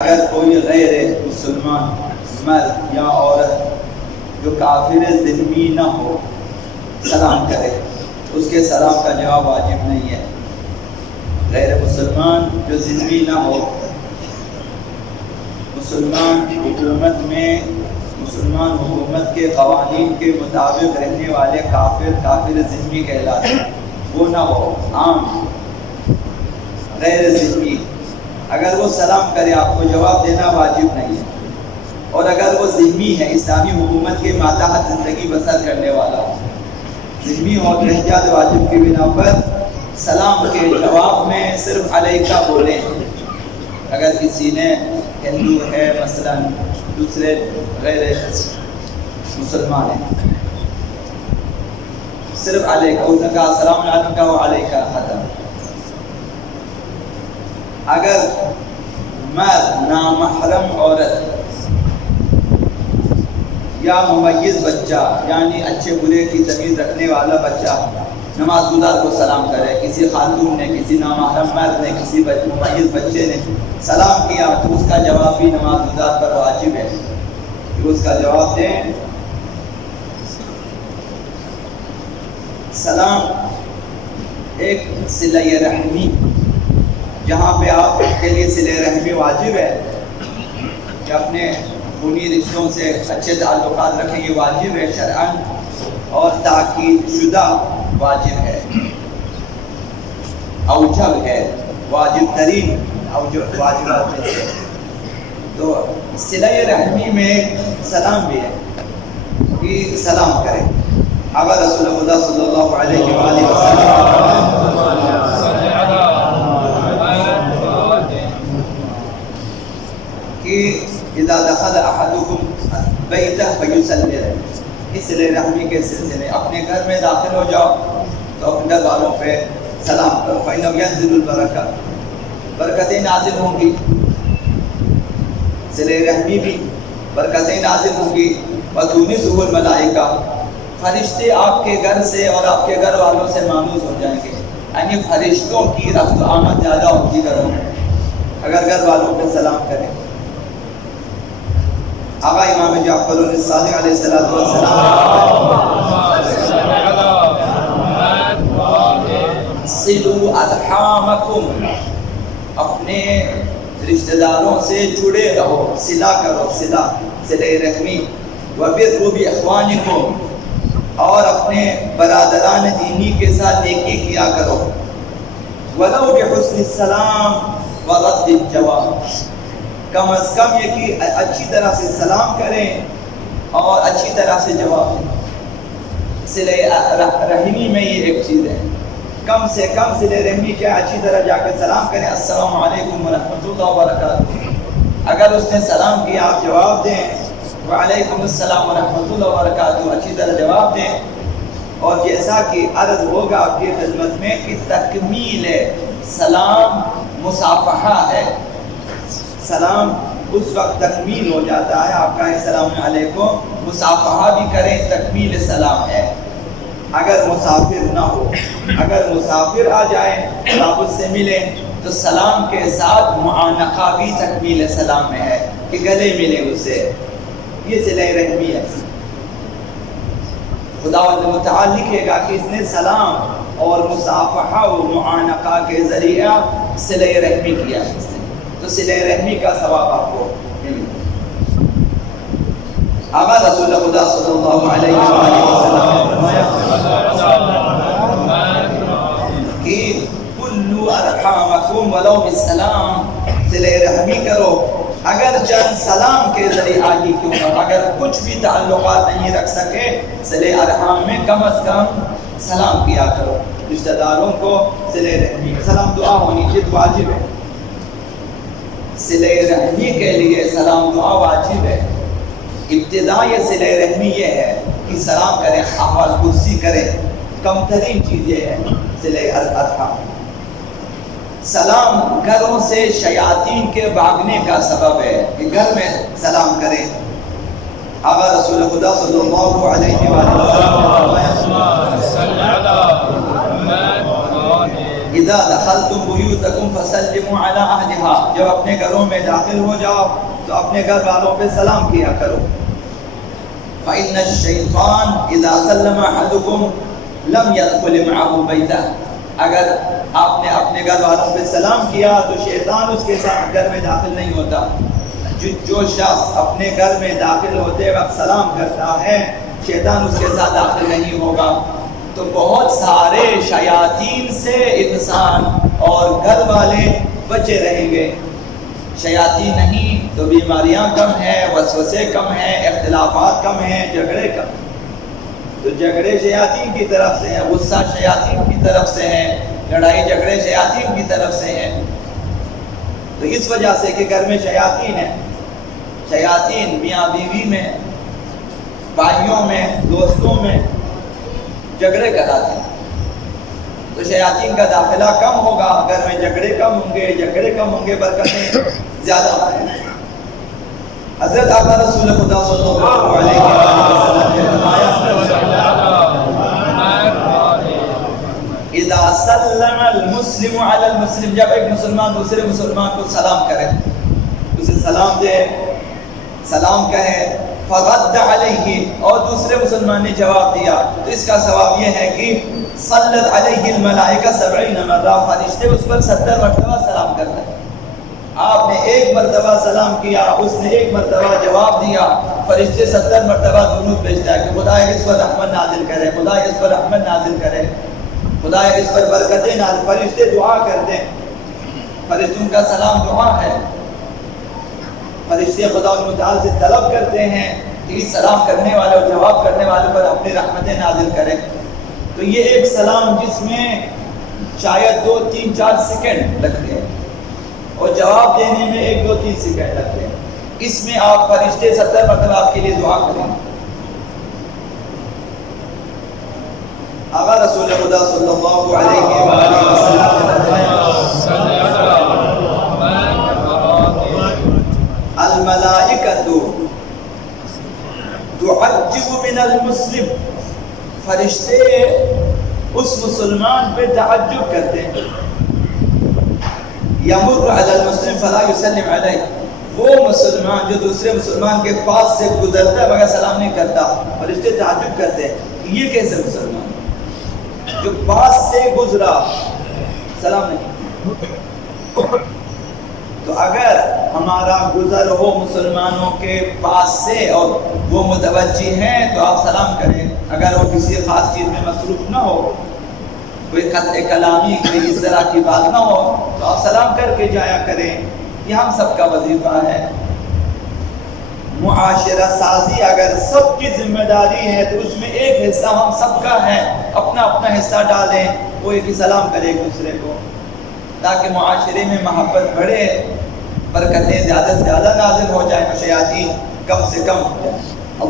اگر کوئی غیر مسلمان مرد یا عورت جو کافر ذمہ نہ ہو سلام کرے اس کے سلام کا جواب واجب نہیں ہے۔ غیر مسلمان جو ذمہ نہ ہو، مسلمان حکومت کے قوانین کے مطابق رہنے والے کافر ذمہ کہلاتے ہیں، وہ نہ ہو، عام غیر ذمہ، اگر وہ سلام کرے آپ کو جواب دینا واجب نہیں ہے۔ اور اگر وہ ذمہ ہے، اسلامی حکومت کے ماتحت زندگی بسر کرنے والا ہو، ذمہ اور احتیاط واجب کی بنا پر سلام کے جواب میں صرف علیکہ بولیں۔ اگر کسی نے ہندو ہے مثلا، دوسرے غیر مسلمان ہیں، صرف علیکہ، اس نے کہا السلام علیکم، کہا وہ علیکہ، ختم۔ اگر مرد نامحرم عورت یا ممیز بچہ یعنی اچھے برے کی تمیز رکھنے والا بچہ نماز گزار کو سلام کرے، کسی خاتون نے، کسی نامحرم مرد نے، کسی ممیز بچے نے سلام کیا تو اس کا جواب بھی نماز گزار پر واجب ہے کہ اس کا جواب دیں۔ سلام ایک صلہ رحمی، جہاں پہ آپ کے لیے صلہ رحمی واجب ہے کہ اپنے خونی رشتوں سے اچھے تعلقات رکھیں، یہ واجب ہے شرعاً، اور تاکید شدہ واجب ہے، اوجب ہے، واجب ترین واجبات میں سے۔ تو صلہ رحمی میں سلام بھی ہے کہ سلام کریں۔ آقا رسول خدا صلی اللہ علیہ وآلہ وسلم کہ اذا دخل احدکم بیتہ فیسلم، اس صلہ رحمی کے سلسلے اپنے گھر میں داخل ہو جاؤ تو اپنے گھر والوں پہ سلام کرو، فإنہ ینزل البرکہ، برکتیں نازل ہوں گی، صلہ رحمی بھی برکتیں نازل ہوں گی، وتونسہ الملائکہ، فرشتے آپ کے گھر سے اور آپ کے گھر والوں سے مانوس ہو جائیں گے، یعنی فرشتوں کی رفت و آمد زیادہ ہوتی گھروں میں اگر گھر والوں پہ سلام کریں۔ آقا امام جعفر الصادق علیہ السلام صلوا ارحامکم، اپنے رشتہ داروں سے جڑے رہو، صلہ کرو، صلہ رحمی، وبروا باخوانکم، اور اپنے برادران دینی کے ساتھ نیکی کیا کرو، ولو بحسن السلام ورد الجواب، کم از کم یہ کہ اچھی طرح سے سلام کریں اور اچھی طرح سے جواب دیں۔ صلہ رحمی میں یہ ایک چیز ہے، کم سے کم صلہ رحمی کیا، اچھی طرح جا کے سلام کریں، السلام علیکم ورحمۃ اللہ وبرکاتہ، اگر اس نے سلام کیا آپ جواب دیں، وعلیکم السلام ورحمۃ اللہ وبرکاتہ، اچھی طرح جواب دیں۔ اور جیسا کہ عرض ہوگا آپ کی خدمت میں کہ تکمیل سلام مصافحہ ہے، سلام اس وقت تکمیل ہو جاتا ہے، آپ کا السلام علیکم، مصافحہ بھی کریں، تکمیل سلام ہے۔ اگر مسافر نہ ہو، اگر مسافر آ جائیں اور آپ اس سے ملیں تو سلام کے ساتھ معانقہ بھی تکمیل سلام میں ہے کہ گلے ملے اس سے، یہ صلہ رحمی ہے۔ خداوند متعال لکھے گا کہ اس نے سلام اور مصافحہ و معانقہ کے ذریعہ صلہ رحمی کیا ہے، تو صلہ رحمی کا ثواب آپ کو ملے۔ آقا رسول خدا صلی اللہ علیہ وسلم کہ کلوا ارحامکم ولو بالسلام، صلہ رحمی کرو اگر چند سلام کے ذریعہ ہی کیوں نہ، اگر کچھ بھی تعلقات نہیں رکھ سکے صلہ ارحام میں کم از کم سلام کیا کرو، رشتہ داروں کو صلہ رحمی، سلام دعا ہونی چاہیے، واجب ہے، صلہ رحمی کے لیے سلام دعا واجب ہے۔ ابتدا یہ صلہ رحمی یہ ہے کہ سلام کریں، احوال پرسی کریں، کم ترین چیز یہ ہے صلہ ارحام۔ سلام گھروں سے شیاطین کے بھاگنے کا سبب ہے کہ گھر میں سلام کریں۔ آقا رسول خدا صلی اللہ علیہ وآلہ وسلم اذا دخلتم بیوتکم فسلموا علی اہلہا، جب اپنے گھروں میں داخل ہو جاؤ تو اپنے گھر والوں پہ سلام کیا کرو. فإن الشیطان اذا سلم احدکم لم يدخل معه بیتہ، اگر آپ نے اپنے گھر والوں پہ سلام کیا تو شیطان اس کے ساتھ گھر میں داخل نہیں ہوتا. جو شخص اپنے گھر میں داخل ہوتے وقت سلام کرتا ہے شیطان اس کے ساتھ داخل نہیں ہوگا. تو بہت سارے شیاطین سے انسان اور گھر والے بچے رہیں گے. شیاطین نہیں تو بیماریاں کم ہیں، وسوسے کم ہیں، اختلافات کم ہیں، جھگڑے کم. تو جھگڑے شیاطین کی طرف سے ہیں، غصہ شیاطین کی طرف سے ہے، لڑائی جھگڑے شیاطین کی طرف سے ہیں. تو اس وجہ سے کہ گھر میں شیاطین ہیں. شیاطین میاں بیوی میں، بھائیوں میں، دوستوں میں جھگڑے کراتے ہیں. تو شیاطین کا داخلہ کم ہوگا، گھر میں جھگڑے کم ہوں گے، برکتیں زیادہ ہوں گی. حضرت آقا رسول خدا صلی اللہ علیہ وسلم نے فرمایا اذا سلم المسلم علی المسلم، جب ایک مسلمان دوسرے مسلمان کو سلام کرے، اسے سلام دے، سلام کہے، فرد علیہ، اور دوسرے مسلمان نے جواب دیا، تو اس کا ثواب یہ ہے کہ صلت علیہ الملائکہ 70 مرہ، فرشتے اس پر 70 مرتبہ سلام کرتے ہیں. آپ نے ایک مرتبہ سلام کیا، اس نے ایک مرتبہ جواب دیا، فرشتے 70 مرتبہ درود بھیجتا ہے کہ خدا اس پر رحمت نازل کرے، خدا اس پر رحمت نازل کرے، خدا اس پر برکتیں نازل. فرشتے دعا کرتے ہیں، فرشتوں کا سلام دعا ہے. فرشتے خدا متعال سے طلب کرتے ہیں کہ سلام کرنے والے اور جواب کرنے والے پر اپنی رحمتیں نازل کریں. تو یہ ایک سلام جس میں شاید 2 3 4 سیکنڈ لگتے ہیں اور جواب دینے میں 1 2 3 سیکنڈ لگتے ہیں. اس میں آپ فرشتے 70 مرتبہ آپ کے لیے دعا کریں. آقا رسول خدا صلی اللہ علیہ وآلہ وسلم نے فرمایا الملائکۃ تعجب من المسلم، فرشتے اس مسلمان پہ تعجب کرتے ہیں. یمر علی المسلم فلا یسلم علیہ، وہ مسلمان جو دوسرے مسلمان کے پاس سے گزرتا ہے مگر سلام نہیں کرتا، فرشتے تعجب کرتے ہیں یہ کیسے مسلمان جو پاس سے گزرا سلام نہیں. تو اگر ہمارا گزر ہو مسلمانوں کے پاس سے اور وہ متوجہ ہیں تو آپ سلام کریں. اگر وہ کسی خاص چیز میں مصروف نہ ہو، کوئی خط کلامی کوئی اس طرح کی بات نہ ہو، تو آپ سلام کر کے جایا کریں. یہ ہم سب کا وظیفہ ہے. معاشرہ سازی اگر سب کی ذمہ داری ہے تو اس میں ایک حصہ ہم سب کا ہے. اپنا اپنا حصہ ڈالیں، کوئی بھی سلام کرے ایک دوسرے کو، تاکہ معاشرے میں محبت بڑھے، برکتیں زیادہ سے زیادہ نازل ہو جائیں، شیاطین کم سے کم ہو جائیں.